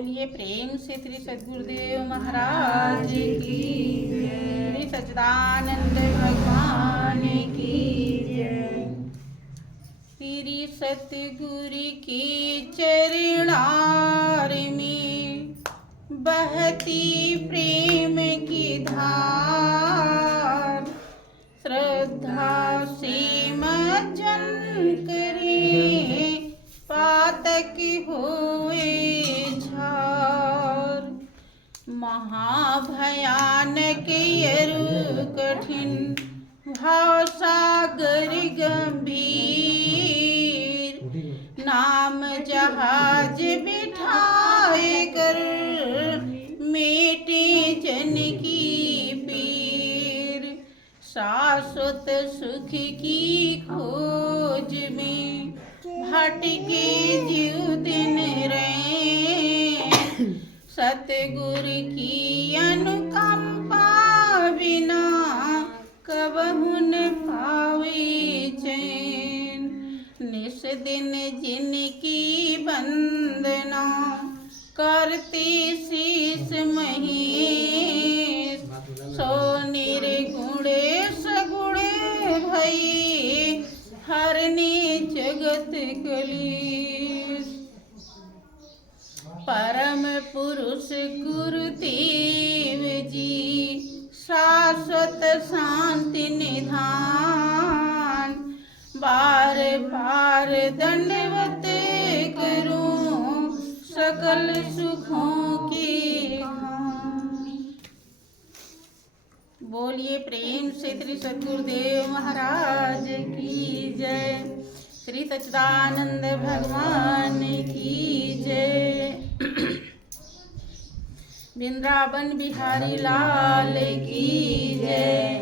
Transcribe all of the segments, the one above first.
बोलिए प्रेम से श्री सद्गुरुदेव महाराज की जय, श्री सच्चिदानंद भगवान की जय। श्री सतगुरु की चरणार में बहती प्रेम की धार, श्रद्धा से मज्जन करे पातक हुए झार। महाभयानक यरु कठिन भाव सागर गंभीर, नाम जहाज बिठाए कर मेटे जन की पीर। शाश्वत सुख की खोज में भटके जीव दिन रैन, सतगुरु की अनुकंपा बिना कबहु न पावे चैन। निस दिन जिनकी वंदना करते शीस महेश, सो निर्गुण सगुण भई हरने जगत कलेश। परम पुरुष गुरुदेव जी शाश्वत शांति निधान, बार बार दंडवत करूं सकल सुखों के खान। बोलिए प्रेम से श्री सद्गुरुदेव महाराज की जय, श्री सच्चिदानंद भगवान की जय। वृंदावन बिहारी लाल की जय।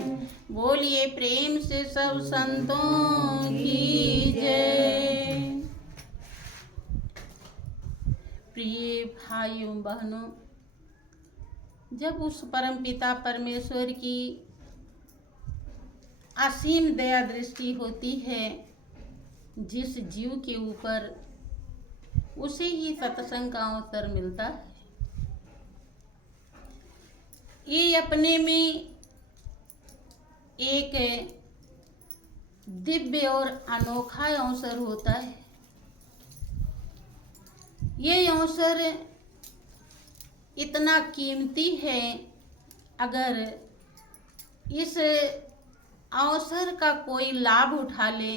बोलिए प्रेम से सब संतों की जय। प्रिय भाइयों बहनों, जब उस परमपिता परमेश्वर की असीम दया दृष्टि होती है जिस जीव के ऊपर, उसे ही सत्संग का अवसर मिलता है। ये अपने में एक दिव्य और अनोखा अवसर होता है। ये अवसर इतना कीमती है, अगर इस अवसर का कोई लाभ उठा ले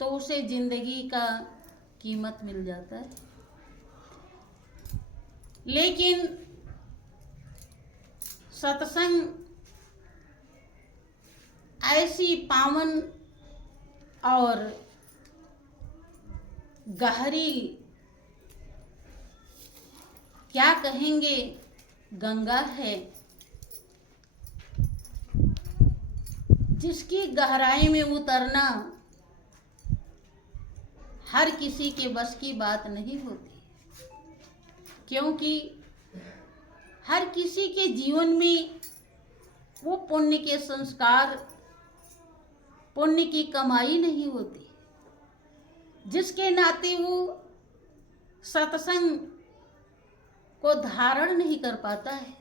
तो उसे जिंदगी का कीमत मिल जाता है। लेकिन सत्संग ऐसी पावन और गहरी, क्या कहेंगे, गंगा है, जिसकी गहराई में उतरना हर किसी के बस की बात नहीं होती, क्योंकि हर किसी के जीवन में वो पुण्य के संस्कार, पुण्य की कमाई नहीं होती, जिसके नाते वो सत्संग को धारण नहीं कर पाता है।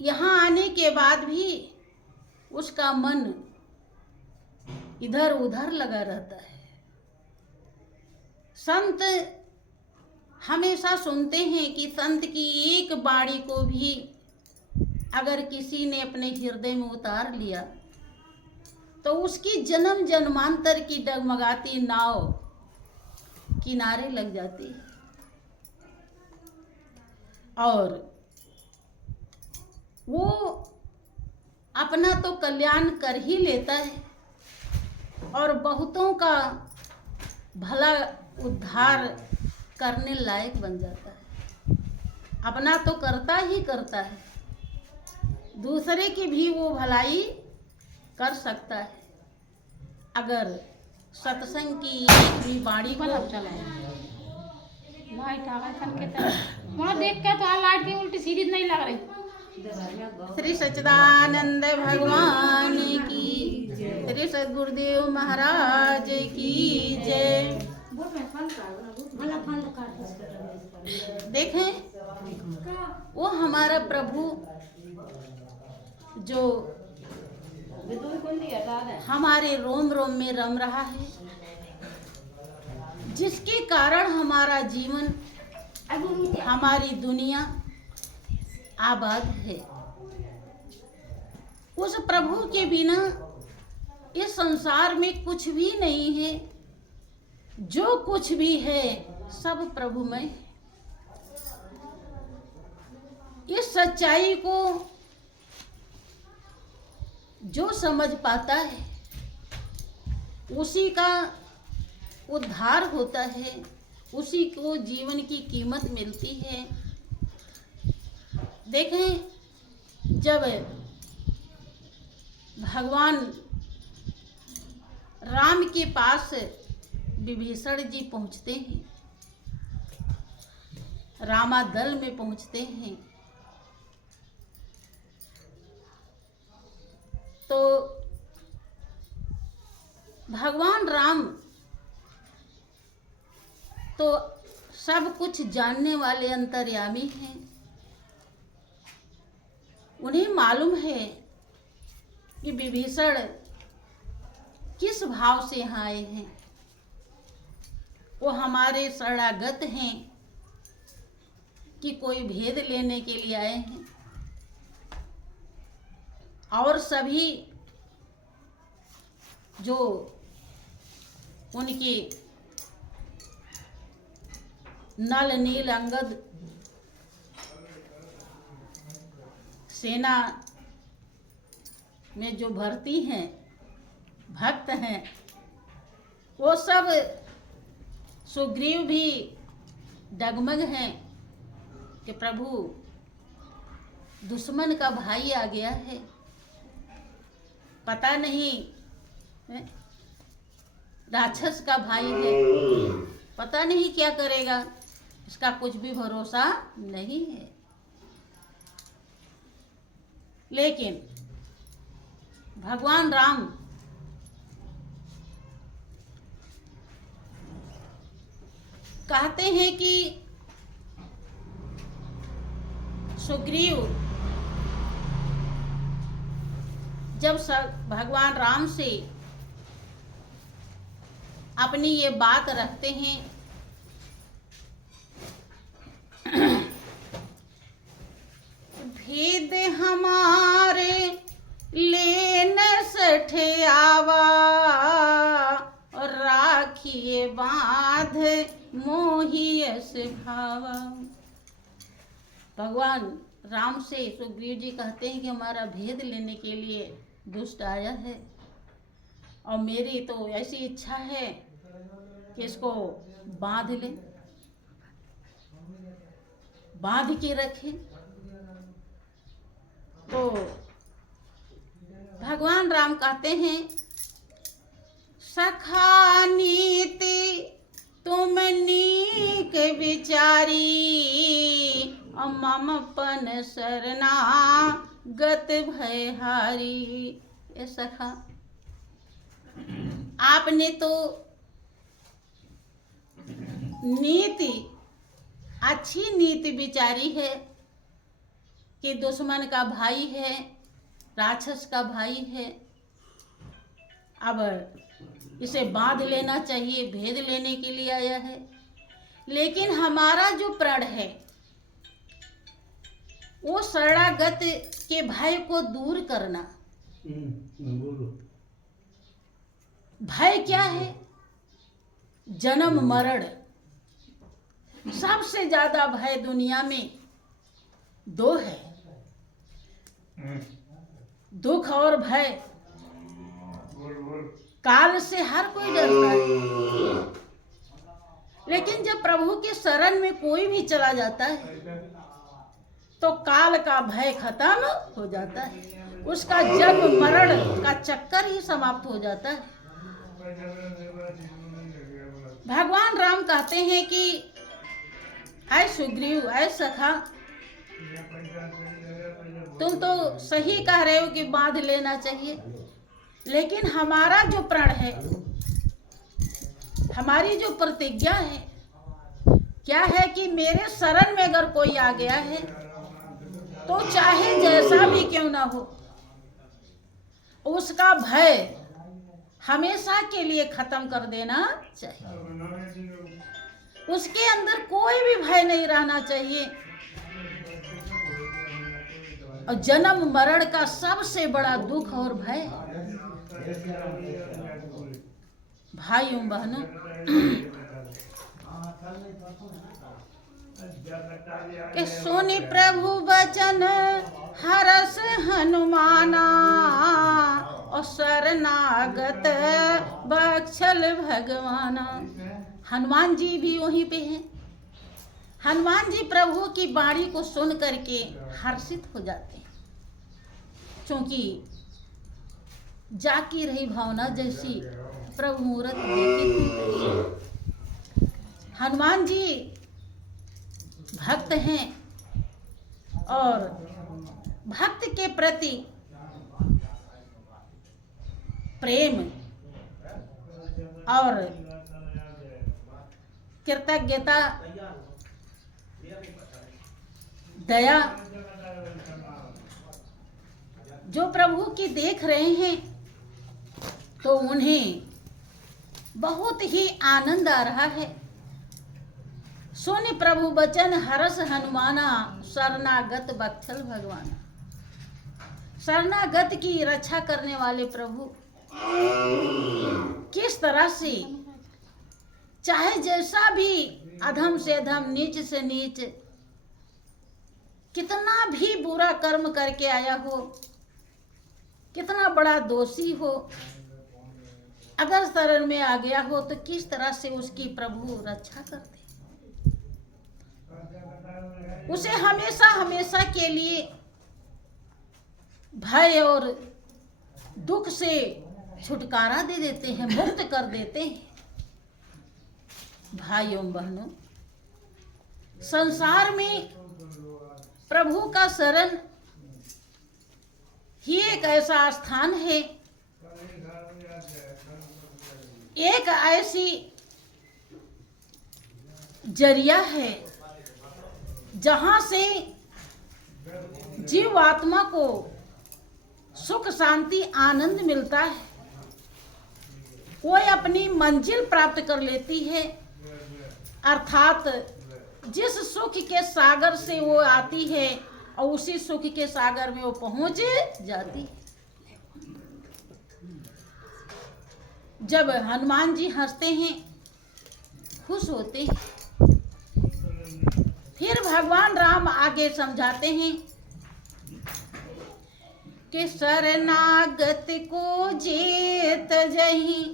यहाँ आने के बाद भी उसका मन इधर उधर लगा रहता है। संत हमेशा सुनते हैं कि संत की एक बाणी को भी अगर किसी ने अपने हृदय में उतार लिया तो उसकी जन्म जन्मांतर की डगमगाती नाव किनारे लग जाती है और वो अपना तो कल्याण कर ही लेता है और बहुतों का भला उद्धार करने लायक बन जाता है। अपना तो करता ही करता है, दूसरे की भी वो भलाई कर सकता है अगर सत्संग की एक भी बाणी को चलाए। लाइट आ गई के तरफ वहाँ देख के तो लाइट की उल्टी सीधी नहीं लग रही। श्री सच्चिदानंद भगवान की, श्री सद्गुरुदेव महाराज की जय। देखें, वो हमारा प्रभु जो हमारे रोम रोम में रम रहा है, जिसके कारण हमारा जीवन, हमारी दुनिया आबाद है। उस प्रभु के बिना इस संसार में कुछ भी नहीं है। जो कुछ भी है सब प्रभुमय है। इस सच्चाई को जो समझ पाता है उसी का उद्धार होता है, उसी को जीवन की कीमत मिलती है। देखें, जब भगवान राम के पास विभीषण जी पहुंचते हैं, रामादल में पहुंचते हैं, तो भगवान राम तो सब कुछ जानने वाले अंतर्यामी हैं। उन्हें मालूम है कि विभीषण किस भाव से यहाँ आए हैं। वो हमारे शरणागत हैं कि कोई भेद लेने के लिए आए हैं। और सभी जो उनकी नल नील अंगद सेना में जो भर्ती हैं, भक्त हैं, वो सब सुग्रीव भी डगमग हैं कि प्रभु दुश्मन का भाई आ गया है, पता नहीं राक्षस का भाई है, पता नहीं क्या करेगा, इसका कुछ भी भरोसा नहीं है। लेकिन भगवान राम कहते हैं कि सुग्रीव जब भगवान राम से अपनी ये बात रखते हैं, भेद हमारे लेन सठियावा और राखिए बांध मोहियस भावा। भगवान राम से सुग्रीव जी कहते हैं कि हमारा भेद लेने के लिए दुष्ट आया है और मेरी तो ऐसी इच्छा है कि इसको बांध ले, बांध के रखे। तो भगवान राम कहते हैं, सखा नीति तुम नीक विचारी ममपन सरना गत भयहारी। ये सखा, आपने तो नीति, अच्छी नीति विचारी है कि दुश्मन का भाई है, राक्षस का भाई है, अब इसे बांध लेना चाहिए, भेद लेने के लिए आया है। लेकिन हमारा जो प्रण है वो शरणागत के भय को दूर करना। भय क्या है? जन्म मरण। सबसे ज्यादा भय दुनिया में दो है, दुख और भय। काल से हर कोई डरता है, लेकिन जब प्रभु के शरण में कोई भी चला जाता है तो काल का भय खत्म हो जाता है, उसका जन्म मरण का चक्कर ही समाप्त हो जाता है। भगवान राम कहते हैं कि ऐ सुग्रीव, ऐ सखा, तुम तो सही कह रहे हो कि बांध लेना चाहिए, लेकिन हमारा जो प्रण है, हमारी जो प्रतिज्ञा है, क्या है कि मेरे शरण में अगर कोई आ गया है तो चाहे जैसा भी क्यों ना हो, उसका भय हमेशा के लिए खत्म कर देना चाहिए। उसके अंदर कोई भी भय नहीं रहना चाहिए। और जन्म मरण का सबसे बड़ा दुख और भय, भाइयों बहनों, कि सुनि प्रभु वचन हरस हनुमाना, और शरणागत बक्षल भगवाना। हनुमान जी भी वहीं पे हैं। हनुमान जी प्रभु की वाणी को सुन करके हर्षित हो जाते हैं, क्योंकि जाकी रही भावना जैसी प्रभु मूरत देखी। हनुमान जी भक्त हैं और भक्त के प्रति प्रेम और कृतज्ञता, दया जो प्रभु की देख रहे हैं, तो उन्हें बहुत ही आनंद आ रहा है। सुनि प्रभु वचन हरस हनुमाना, शरणागत बक्षल भगवाना। शरणागत की रक्षा करने वाले प्रभु किस तरह से, चाहे जैसा भी अधम से अधम, नीच से नीच, कितना भी बुरा कर्म करके आया हो, कितना बड़ा दोषी हो, अगर शरण में आ गया हो तो किस तरह से उसकी प्रभु रक्षा करते, उसे हमेशा हमेशा के लिए भय और दुख से छुटकारा दे देते हैं, मुक्त कर देते हैं। भाइयों बहनों, संसार में प्रभु का शरण ही एक ऐसा स्थान है, एक ऐसी जरिया है जहां से जीव आत्मा को सुख शांति आनंद मिलता है। कोई अपनी मंजिल प्राप्त कर लेती है, अर्थात जिस सुख के सागर से वो आती है और उसी सुख के सागर में वो पहुंच जाती है। जब हनुमान जी हंसते हैं, खुश होते हैं, फिर भगवान राम आगे समझाते हैं कि शरणागत को जेत जही,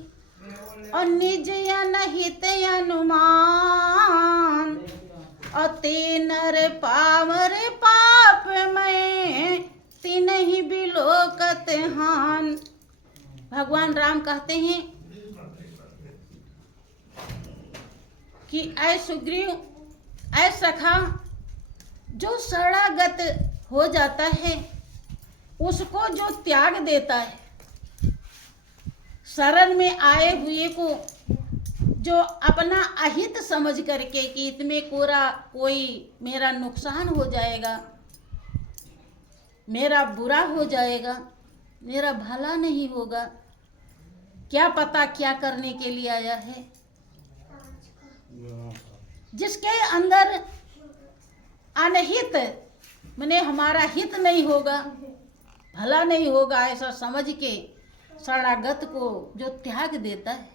और निज अनहित अनुमान, और ते नर पावर पाप में तिन्हि बिलोकत हान। भगवान राम कहते हैं कि ऐ सुग्रीव, ऐ सखा, जो शरणागत हो जाता है उसको जो त्याग देता है, शरण में आए हुए को जो अपना अहित समझ करके कि इसमें कोई मेरा नुकसान हो जाएगा, मेरा बुरा हो जाएगा, मेरा भला नहीं होगा, क्या पता क्या करने के लिए आया है, जिसके अंदर अनहित माने हमारा हित नहीं होगा, भला नहीं होगा, ऐसा समझ के शरणागत को जो त्याग देता है,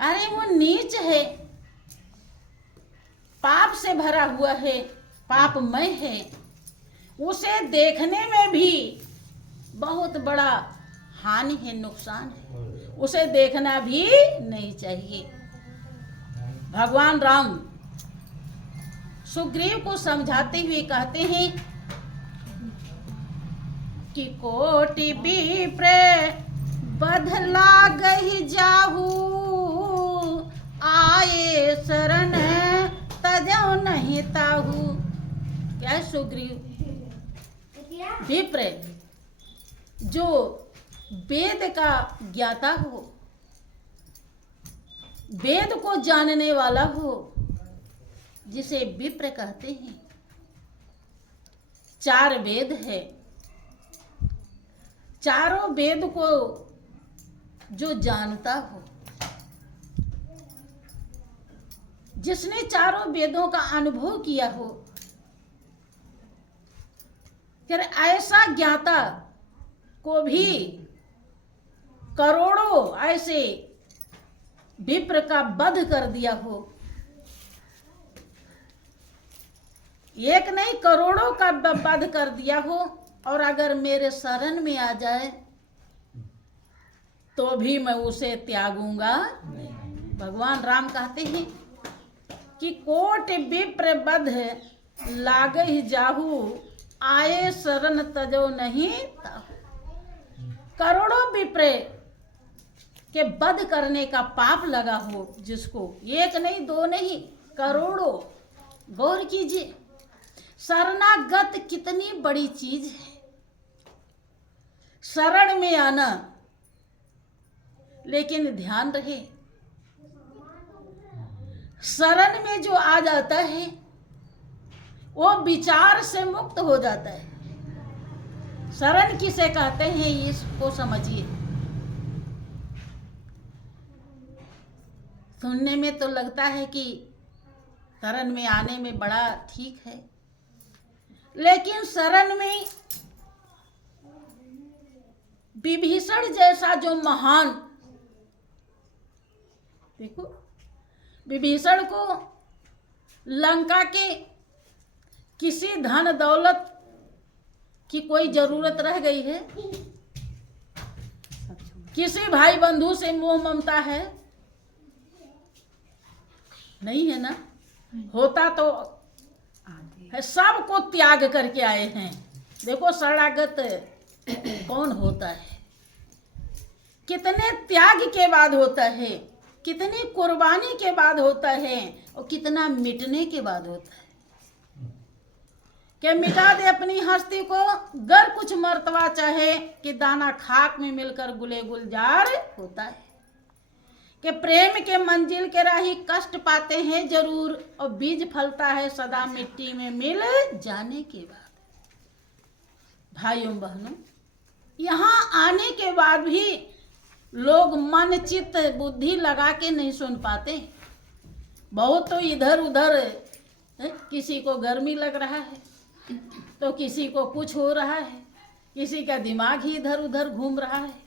अरे वो नीच है, पाप से भरा हुआ है, पापमय है, उसे देखने में भी बहुत बड़ा हानि है, नुकसान है, उसे देखना भी नहीं चाहिए। भगवान राम सुग्रीव को समझाते हुए कहते हैं कि कोटि विप्र बध लागहि जाहू, आए शरण तजौ नहीं ताहू। क्या सुग्रीव, विप्र जो वेद का ज्ञाता हो, वेद को जानने वाला हो, जिसे विप्र कहते हैं। 4 वेद है। चारों वेद को जो जानता हो, जिसने चारों वेदों का अनुभव किया हो, फिर ऐसा ज्ञाता को भी करोड़ों ऐसे विप्र का वध कर दिया हो। एक नहीं, करोड़ों का वध कर दिया हो, और अगर मेरे शरण में आ जाए तो भी मैं उसे त्यागूंगा। भगवान राम कहते हैं कि कोट विप्र बध लागे जाहू, आए शरण तजो नहीं ताहू। करोड़ों विप्र के वध करने का पाप लगा हो जिसको, एक नहीं, 2 नहीं, करोड़ों। गौर कीजिए, शरणागत कितनी बड़ी चीज है। शरण में आना, लेकिन ध्यान रहे, शरण में जो आ जाता है वो विचार से मुक्त हो जाता है। शरण किसे कहते हैं इसको समझिए। सुनने में तो लगता है कि शरण में आने में बड़ा ठीक है, लेकिन शरण में विभीषण जैसा जो महान, देखो विभीषण को लंका के किसी धन दौलत की कोई जरूरत रह गई है? किसी भाई बंधु से मोह ममता है? नहीं है ना। होता तो है, सबको त्याग करके आए हैं। देखो शरणागत कौन होता है, कितने त्याग के बाद होता है, कितनी कुर्बानी के बाद होता है, और कितना मिटने के बाद होता है। कि मिटा दे अपनी हस्ती को, गर कुछ मर्तबा चाहे, कि दाना खाक में मिलकर गुले गुलजार होता है। कि प्रेम के मंजिल के राही कष्ट पाते हैं जरूर, और बीज फलता है सदा मिट्टी में मिल जाने के बाद। भाइयों बहनों, यहाँ आने के बाद भी लोग मन चित्त बुद्धि लगा के नहीं सुन पाते। बहुत तो इधर उधर, किसी को गर्मी लग रहा है, तो किसी को कुछ हो रहा है, किसी का दिमाग ही इधर उधर घूम रहा है।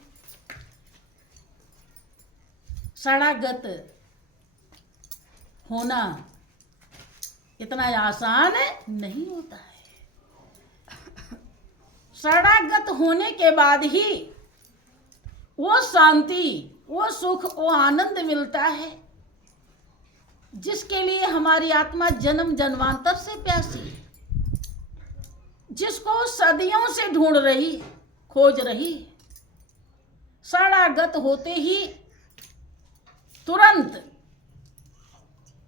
शरणागत होना इतना आसान नहीं होता है। शरणागत होने के बाद ही वो शांति, वो सुख, वो आनंद मिलता है जिसके लिए हमारी आत्मा जन्म जन्मांतर से प्यासी है, जिसको सदियों से ढूंढ रही, खोज रही। शरणागत होते ही तुरंत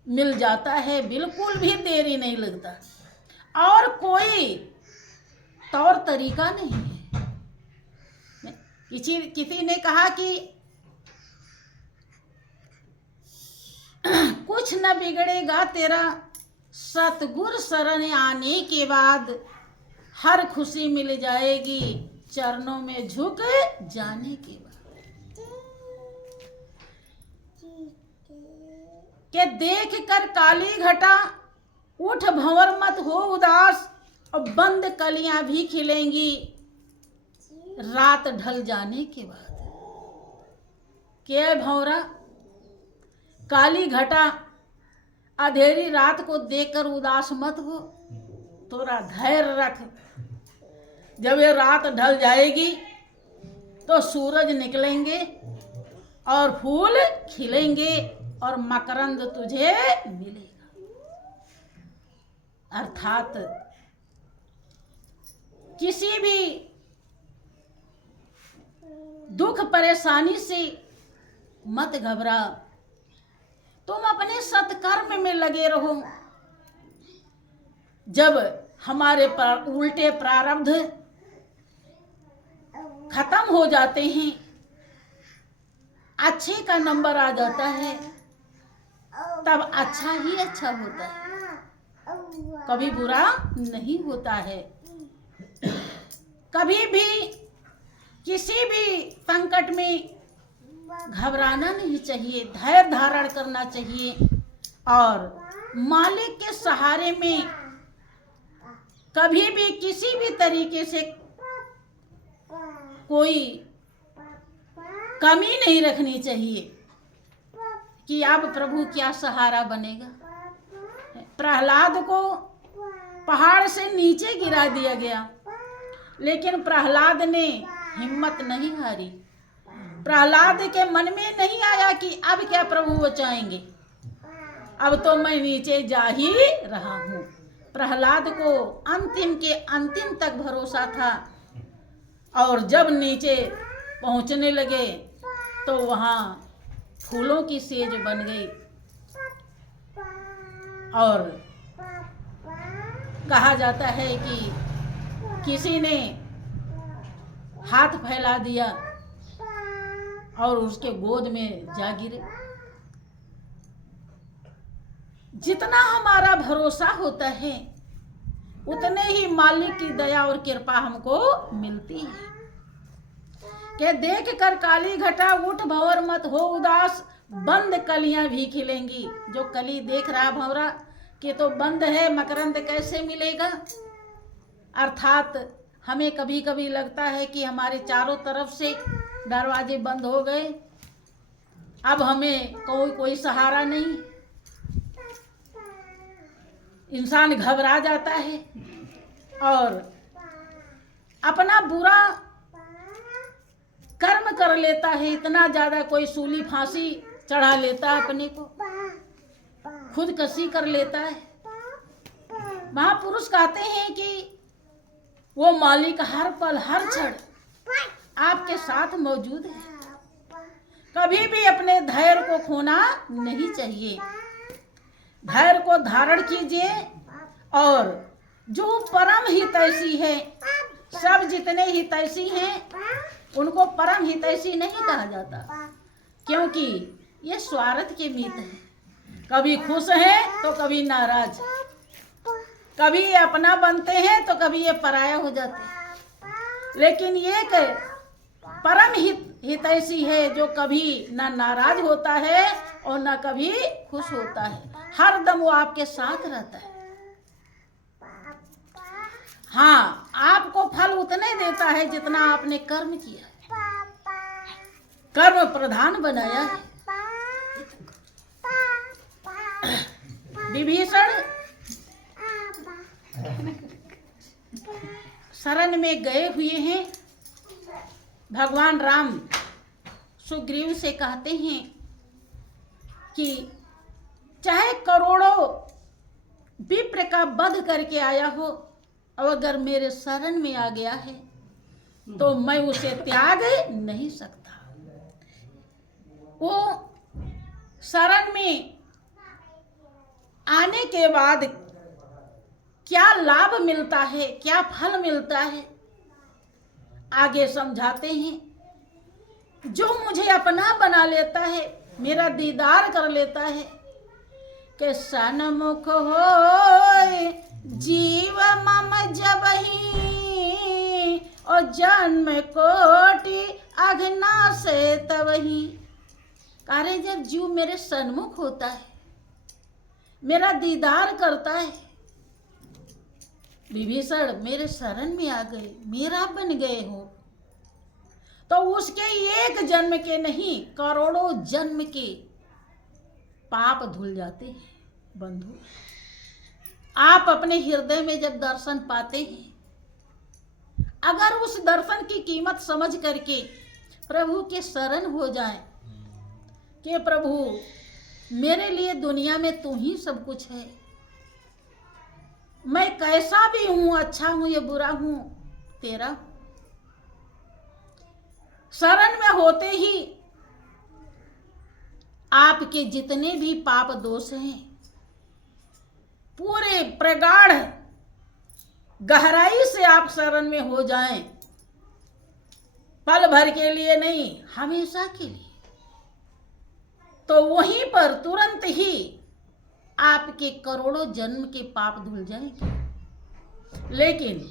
मिल जाता है, बिल्कुल भी देरी नहीं लगता, और कोई तौर तरीका नहीं है। किसी ने कहा कि कुछ न बिगड़ेगा तेरा, सतगुर शरण आने के बाद हर खुशी मिल जाएगी, चरणों में झुक जाने के बाद। के देख कर काली घटा उठ भंवर मत हो उदास, और बंद कलियां भी खिलेंगी रात ढल जाने के बाद। के भंवरा, काली घटा अंधेरी रात को देखकर उदास मत हो, थोड़ा धैर्य रख। जब ये रात ढल जाएगी तो सूरज निकलेंगे और फूल खिलेंगे और मकरंद तुझे मिलेगा। अर्थात किसी भी दुख परेशानी से मत घबरा, तुम अपने सत्कर्म में लगे रहो। जब हमारे उल्टे प्रारब्ध खत्म हो जाते हैं, अच्छे का नंबर आ जाता है, तब अच्छा ही अच्छा होता है। कभी बुरा नहीं होता है। कभी भी किसी भी संकट में घबराना नहीं चाहिए, धैर्य धारण करना चाहिए और मालिक के सहारे में कभी भी किसी भी तरीके से कोई कमी नहीं रखनी चाहिए कि अब प्रभु क्या सहारा बनेगा। प्रहलाद को पहाड़ से नीचे गिरा दिया गया, लेकिन प्रहलाद ने हिम्मत नहीं हारी। प्रहलाद के मन में नहीं आया कि अब क्या प्रभु बचाएंगे, अब तो मैं नीचे जा ही रहा हूँ। प्रहलाद को अंतिम के अंतिम तक भरोसा था और जब नीचे पहुँचने लगे तो वहाँ फूलों की सेज बन गई और कहा जाता है कि किसी ने हाथ फैला दिया और उसके गोद में जा गिरे। जितना हमारा भरोसा होता है उतने ही मालिक की दया और कृपा हमको मिलती है। कि देख कर काली घटा उठ भंवर मत हो उदास, बंद कलियां भी खिलेंगी। जो कली देख रहा भंवरा कि तो बंद है, मकरंद कैसे मिलेगा। अर्थात हमें कभी कभी लगता है कि हमारे चारों तरफ से दरवाजे बंद हो गए, अब हमें कोई सहारा नहीं। इंसान घबरा जाता है और अपना बुरा कर्म कर लेता है। इतना ज्यादा कोई सूली फांसी चढ़ा लेता है, अपने को खुदकशी कर लेता है। महापुरुष कहते हैं कि वो मालिक हर पल हर क्षण आपके साथ मौजूद है। कभी भी अपने धैर्य को खोना नहीं चाहिए। धैर्य को धारण कीजिए और जो परम हितैषी है, सब जितने हितैषी हैं उनको परम हितैषी नहीं कहा जाता, क्योंकि ये स्वार्थ के मीत है। कभी खुश हैं तो कभी नाराज, कभी ये अपना बनते हैं तो कभी ये पराया हो जाते हैं। लेकिन ये परम हितैषी है जो कभी ना नाराज होता है और ना कभी खुश होता है, हर दम वो आपके साथ रहता है। हाँ, आपको फल उतने देता है जितना आपने कर्म किया है, कर्म प्रधान बनाया है। विभीषण शरण में गए हुए हैं। भगवान राम सुग्रीव से कहते हैं कि चाहे करोड़ों विप्र का वध करके आया हो, और अगर मेरे शरण में आ गया है तो मैं उसे त्याग नहीं सकता। वो शरण में आने के बाद क्या लाभ मिलता है, क्या फल मिलता है, आगे समझाते हैं। जो मुझे अपना बना लेता है, मेरा दीदार कर लेता है, के सन्मुख होय जीव मम जबहि, और जन्म कोटि अघना से तबहि। कार्य जब जीव मेरे सन्मुख होता है, मेरा दीदार करता है, विभीषण मेरे शरण में आ गए, मेरा बन गए हो, तो उसके एक जन्म के नहीं करोड़ों जन्म के पाप धुल जाते हैं। बंधु, आप अपने हृदय में जब दर्शन पाते हैं, अगर उस दर्शन की कीमत समझ करके प्रभु के शरण हो जाएं कि प्रभु मेरे लिए दुनिया में तू ही सब कुछ है, मैं कैसा भी हूं, अच्छा हूं या बुरा हूं, तेरा। शरण में होते ही आपके जितने भी पाप दोष हैं पूरे प्रगाढ़ गहराई से आप शरण में हो जाएं, पल भर के लिए नहीं, हमेशा के लिए, तो वहीं पर तुरंत ही आपके करोड़ों जन्म के पाप धुल जाएंगे। लेकिन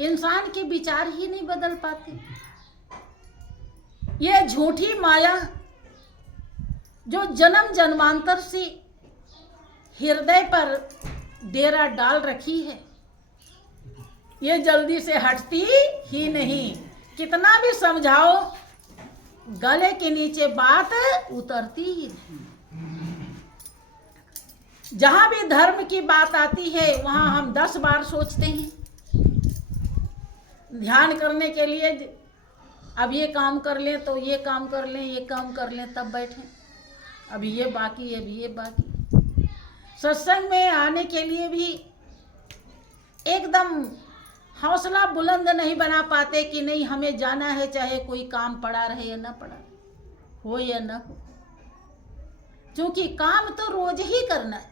इंसान के विचार ही नहीं बदल पाते। ये झूठी माया जो जन्म जन्मांतर से हृदय पर डेरा डाल रखी है, ये जल्दी से हटती ही नहीं। कितना भी समझाओ, गले के नीचे बात उतरती ही नहीं। जहां भी धर्म की बात आती है वहां हम 10 बार सोचते हैं। ध्यान करने के लिए अब ये काम कर लें तो ये काम कर लें, ये काम कर लें तब बैठें, अभी ये बाकी, अभी ये बाकी। सत्संग में आने के लिए भी एकदम हौसला बुलंद नहीं बना पाते कि नहीं हमें जाना है, चाहे कोई काम पड़ा रहे या ना पड़ा हो या ना हो, क्योंकि काम तो रोज ही करना है।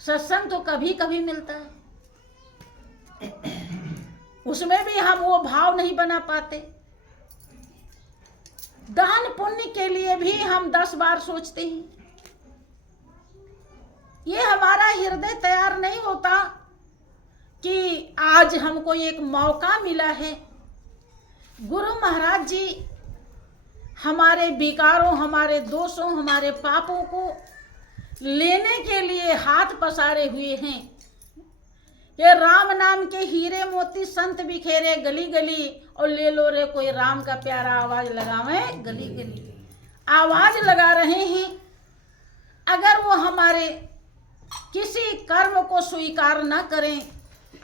सत्संग तो कभी कभी मिलता है, उसमें भी हम वो भाव नहीं बना पाते। दान पुण्य के लिए भी हम 10 बार सोचते हैं। ये हमारा हृदय तैयार नहीं होता कि आज हमको एक मौका मिला है। गुरु महाराज जी हमारे विकारों, हमारे दोषों, हमारे पापों को लेने के लिए हाथ पसारे हुए हैं। ये राम नाम के हीरे मोती संत बिखेरे गली गली, और ले लो रे कोई राम का प्यारा आवाज लगावे गली गली। आवाज लगा रहे हैं। अगर वो हमारे किसी कर्म को स्वीकार न करें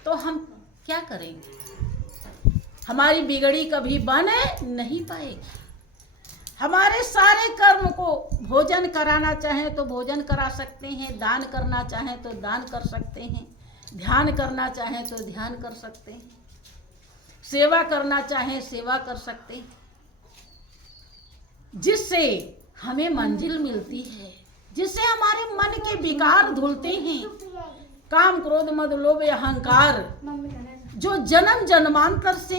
तो हम क्या करेंगे? हमारी बिगड़ी कभी बन नहीं पाएगी। हमारे सारे कर्म को भोजन कराना चाहें तो भोजन करा सकते हैं, दान करना चाहें तो दान कर सकते हैं, ध्यान करना चाहें तो ध्यान कर सकते हैं, सेवा करना चाहें सेवा कर सकते हैं, जिससे हमें मंजिल मिलती है, जिससे हमारे मन के विकार धुलते हैं। काम क्रोध मद लोभ अहंकार जो जन्म जन्मांतर से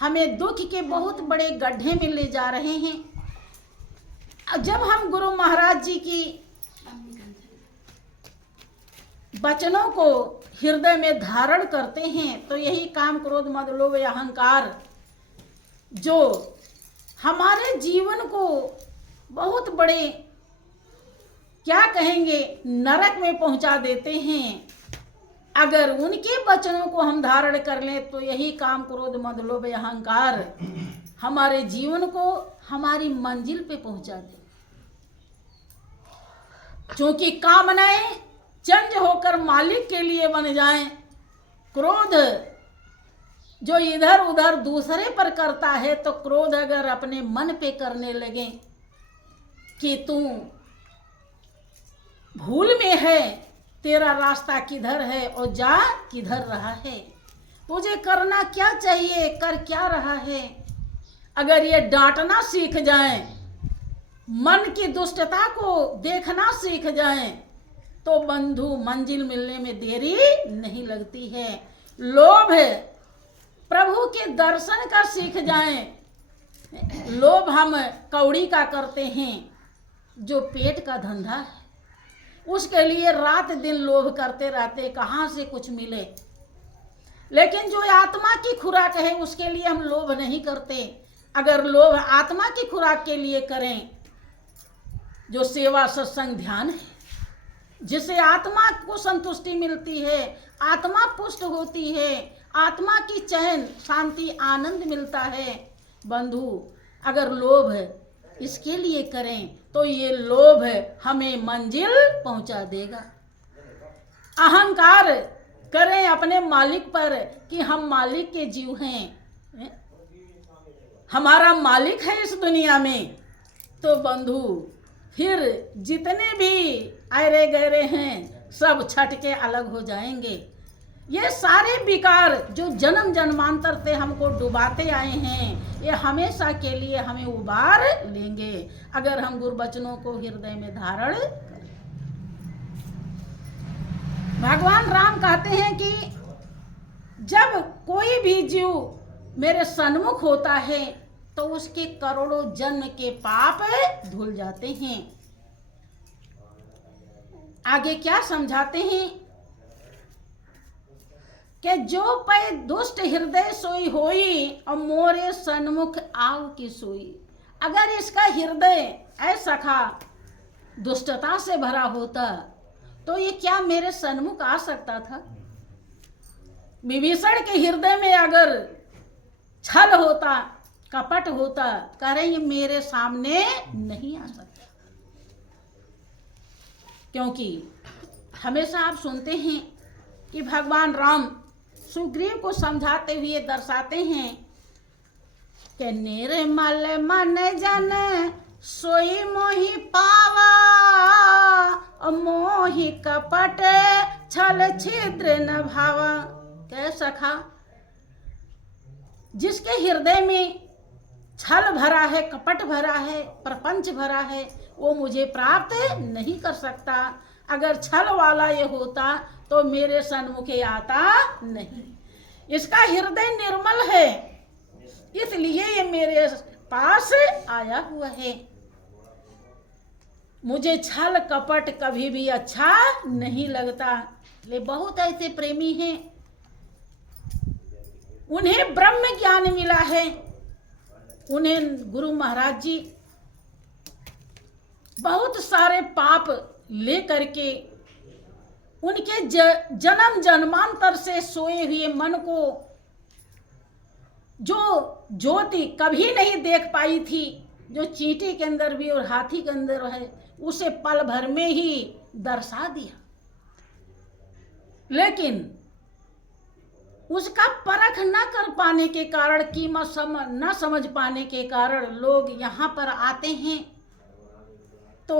हमें दुख के बहुत बड़े गड्ढे में ले जा रहे हैं। जब हम गुरु महाराज जी की वचनों को हृदय में धारण करते हैं तो यही काम क्रोध मद लोभ अहंकार जो हमारे जीवन को बहुत बड़े क्या कहेंगे नरक में पहुंचा देते हैं, अगर उनके वचनों को हम धारण कर लें तो यही काम क्रोध मद लोभ अहंकार हमारे जीवन को हमारी मंजिल पे पहुंचा दे। क्योंकि कामनाएं चंज होकर मालिक के लिए बन जाएं, क्रोध जो इधर उधर दूसरे पर करता है, तो क्रोध अगर अपने मन पे करने लगे कि तू भूल में है, तेरा रास्ता किधर है और जा किधर रहा है, तुझे करना क्या चाहिए, कर क्या रहा है, अगर ये डांटना सीख जाएं, मन की दुष्टता को देखना सीख जाएं, तो बंधु मंजिल मिलने में देरी नहीं लगती है। लोभ प्रभु के दर्शन का सीख जाएं। लोभ हम कौड़ी का करते हैं, जो पेट का धंधा है उसके लिए रात दिन लोभ करते रहते, कहाँ से कुछ मिले। लेकिन जो आत्मा की खुराक है उसके लिए हम लोभ नहीं करते। अगर लोभ आत्मा की खुराक के लिए करें, जो सेवा सत्संग ध्यान है, जिससे आत्मा को संतुष्टि मिलती है, आत्मा पुष्ट होती है, आत्मा की चैन शांति आनंद मिलता है। बंधु अगर लोभ इसके लिए करें तो ये लोभ हमें मंजिल पहुंचा देगा। अहंकार करें अपने मालिक पर कि हम मालिक के जीव हैं, हमारा मालिक है इस दुनिया में, तो बंधु फिर जितने भी आयरे गहरे हैं सब छट के अलग हो जाएंगे। ये सारे विकार जो जन्म जन्मांतर से हमको डुबाते आए हैं, ये हमेशा के लिए हमें उबार लेंगे अगर हम गुरु वचनों को हृदय में धारण करें। भगवान राम कहते हैं कि जब कोई भी जीव मेरे सन्मुख होता है तो उसके करोड़ों जन्म के पाप धुल जाते हैं। आगे क्या समझाते हैं कि जो पै दुष्ट हृदय सोई होई और मोरे सन्मुख आव की सोई। अगर इसका हृदय ऐसा था दुष्टता से भरा होता तो ये क्या मेरे सन्मुख आ सकता था? विभीषण के हृदय में अगर छल होता, कपट होता, कह रहे ये मेरे सामने नहीं आ सकता। क्योंकि हमेशा आप सुनते हैं कि भगवान राम सुग्रीव को समझाते हुए दर्शाते हैं कि निर्मल मन जन सोई मोहि पावा, मोहि कपट छल छिद्र न भावा। कह सखा जिसके हृदय में छल भरा है, कपट भरा है, प्रपंच भरा है, वो मुझे प्राप्त नहीं कर सकता। अगर छल वाला ये होता तो मेरे सन्मुखे आता नहीं। इसका हृदय निर्मल है, इसलिए ये मेरे पास आया हुआ है। मुझे छल कपट कभी भी अच्छा नहीं लगता। ले बहुत ऐसे प्रेमी हैं, उन्हें ब्रह्म ज्ञान मिला है, उन्हें गुरु महाराज जी बहुत सारे पाप ले करके उनके जन्म जन्मांतर से सोए हुए मन को जो ज्योति कभी नहीं देख पाई थी, जो चींटी के अंदर भी और हाथी के अंदर है, उसे पल भर में ही दर्शा दिया। लेकिन उसका परख न कर पाने के कारण, कीमत न समझ पाने के कारण लोग यहाँ पर आते हैं तो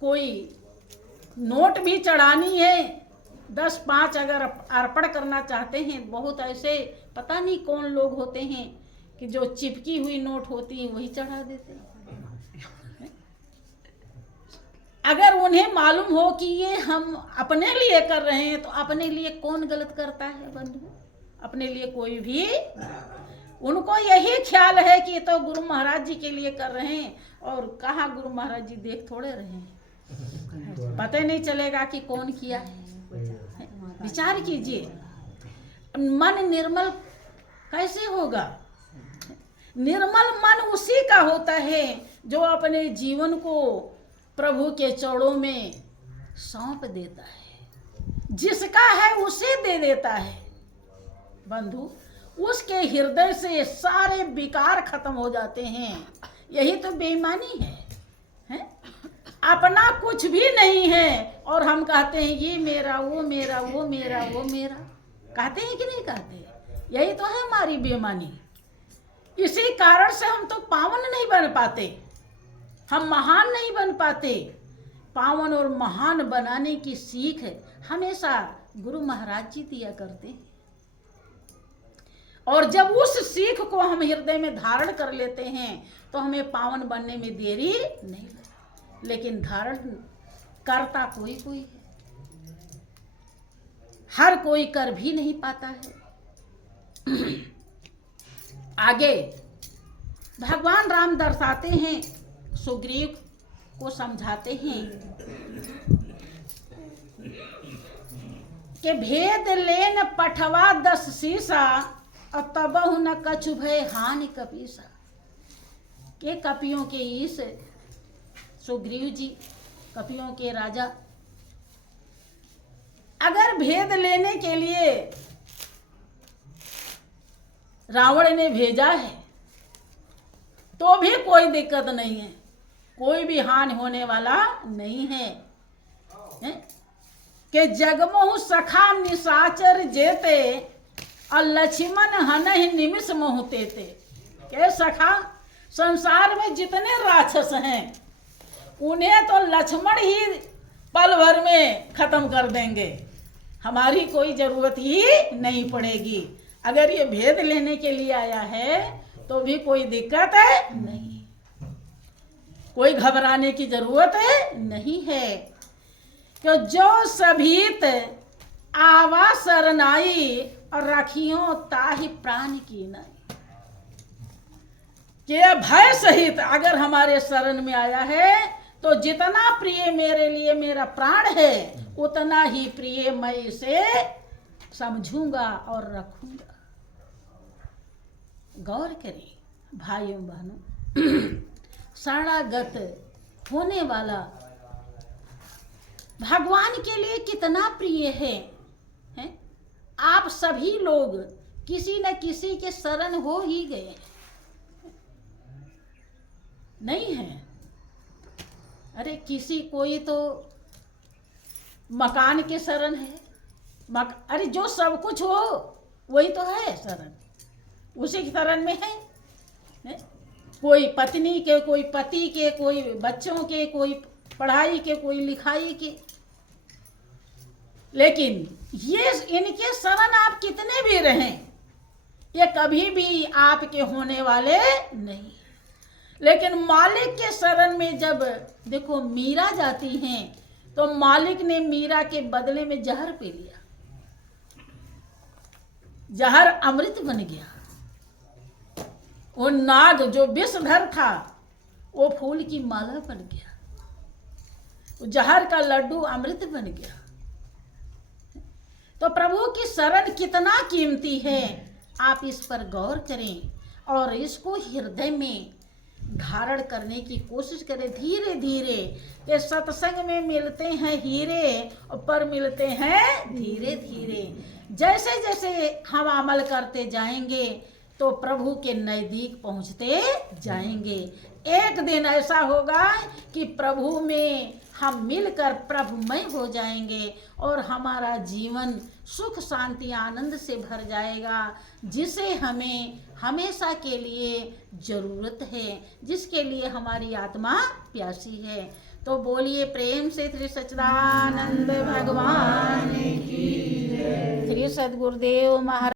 कोई नोट भी चढ़ानी है, 10-5 अगर अर्पण करना चाहते हैं। बहुत ऐसे पता नहीं कौन लोग होते हैं कि जो चिपकी हुई नोट होती है वही चढ़ा देते हैं। अगर उन्हें मालूम हो कि ये हम अपने लिए कर रहे हैं तो अपने लिए कौन गलत करता है बंधु? अपने लिए कोई भी। उनको यही ख्याल है कि ये तो गुरु महाराज जी के लिए कर रहे हैं, और कहाँ गुरु महाराज जी देख थोड़े रहे हैं, पता नहीं चलेगा कि कौन किया है। विचार कीजिए, मन निर्मल कैसे होगा? निर्मल मन उसी का होता है जो अपने जीवन को प्रभु के चरणों में सौंप देता है, जिसका है उसे दे देता है। बंधु, उसके हृदय से सारे विकार खत्म हो जाते हैं। यही तो बेईमानी है? अपना कुछ भी नहीं है और हम कहते हैं ये मेरा, वो मेरा, वो मेरा, वो मेरा। कहते हैं कि नहीं कहते? यही तो है हमारी बेईमानी। इसी कारण से हम तो पावन नहीं बन पाते, हम महान नहीं बन पाते। पावन और महान बनाने की सीख हमेशा गुरु महाराज जी दिया करते हैं, और जब उस सीख को हम हृदय में धारण कर लेते हैं तो हमें पावन बनने में देरी नहीं लगती। लेकिन धारण करता कोई कोई है, हर कोई कर भी नहीं पाता है। आगे भगवान राम दर्शाते हैं, सुग्रीव को समझाते हैं कि भेद लेन पठवा 10 शीशा, और तबहु न कछु भय हानि कपीसा। के कपियों के ईश सुग्रीव जी, कपियों के राजा, अगर भेद लेने के लिए रावण ने भेजा है तो भी कोई दिक्कत नहीं है, कोई भी हानि होने वाला नहीं है, कि जगमोहु सखा निशाचर जेते, और लक्ष्मण हनहि निमिष मोहते थे। के सखा, संसार में जितने राक्षस हैं उन्हें तो लक्ष्मण ही पल भर में खत्म कर देंगे, हमारी कोई जरूरत ही नहीं पड़ेगी। अगर ये भेद लेने के लिए आया है तो भी कोई दिक्कत है नहीं, कोई घबराने की जरूरत नहीं है। कि जो सभीत आवा सरनाई, और रखियों ताहि प्राण की नहीं। कि भय सहित अगर हमारे शरण में आया है तो जितना प्रिय मेरे लिए मेरा प्राण है उतना ही प्रिय मैं इसे समझूंगा और रखूंगा। गौर करें भाइयों बहनों, शरणागत होने वाला भगवान के लिए कितना प्रिय है, हैं? आप सभी लोग किसी न किसी के शरण हो ही गए, नहीं है? अरे किसी कोई तो मकान के शरण है, अरे जो सब कुछ हो वही तो है शरण, उसी के शरण में है? कोई पत्नी के, कोई पति के, कोई बच्चों के, कोई पढ़ाई के, कोई लिखाई के। लेकिन ये इनके शरण आप कितने भी रहें, ये कभी भी आपके होने वाले नहीं। लेकिन मालिक के शरण में जब देखो मीरा जाती हैं तो मालिक ने मीरा के बदले में जहर पी लिया, जहर अमृत बन गया। वो नाग जो विषधर था वो फूल की माला बन गया, वो जहर का लड्डू अमृत बन गया। तो प्रभु की शरण कितना कीमती है, आप इस पर गौर करें और इसको हृदय में धारण करने की कोशिश करें। धीरे धीरे ये सत्संग में मिलते हैं हीरे पर मिलते हैं धीरे धीरे। जैसे जैसे हम अमल करते जाएंगे तो प्रभु के नजदीक पहुंचते जाएंगे। एक दिन ऐसा होगा कि प्रभु में हम मिलकर प्रभुमय हो जाएंगे और हमारा जीवन सुख शांति आनंद से भर जाएगा, जिसे हमें हमेशा के लिए जरूरत है, जिसके लिए हमारी आत्मा प्यासी है। तो बोलिए प्रेम से श्री सच्चिदानंद भगवान की जय। श्री सद्गुरुदेव महाराज।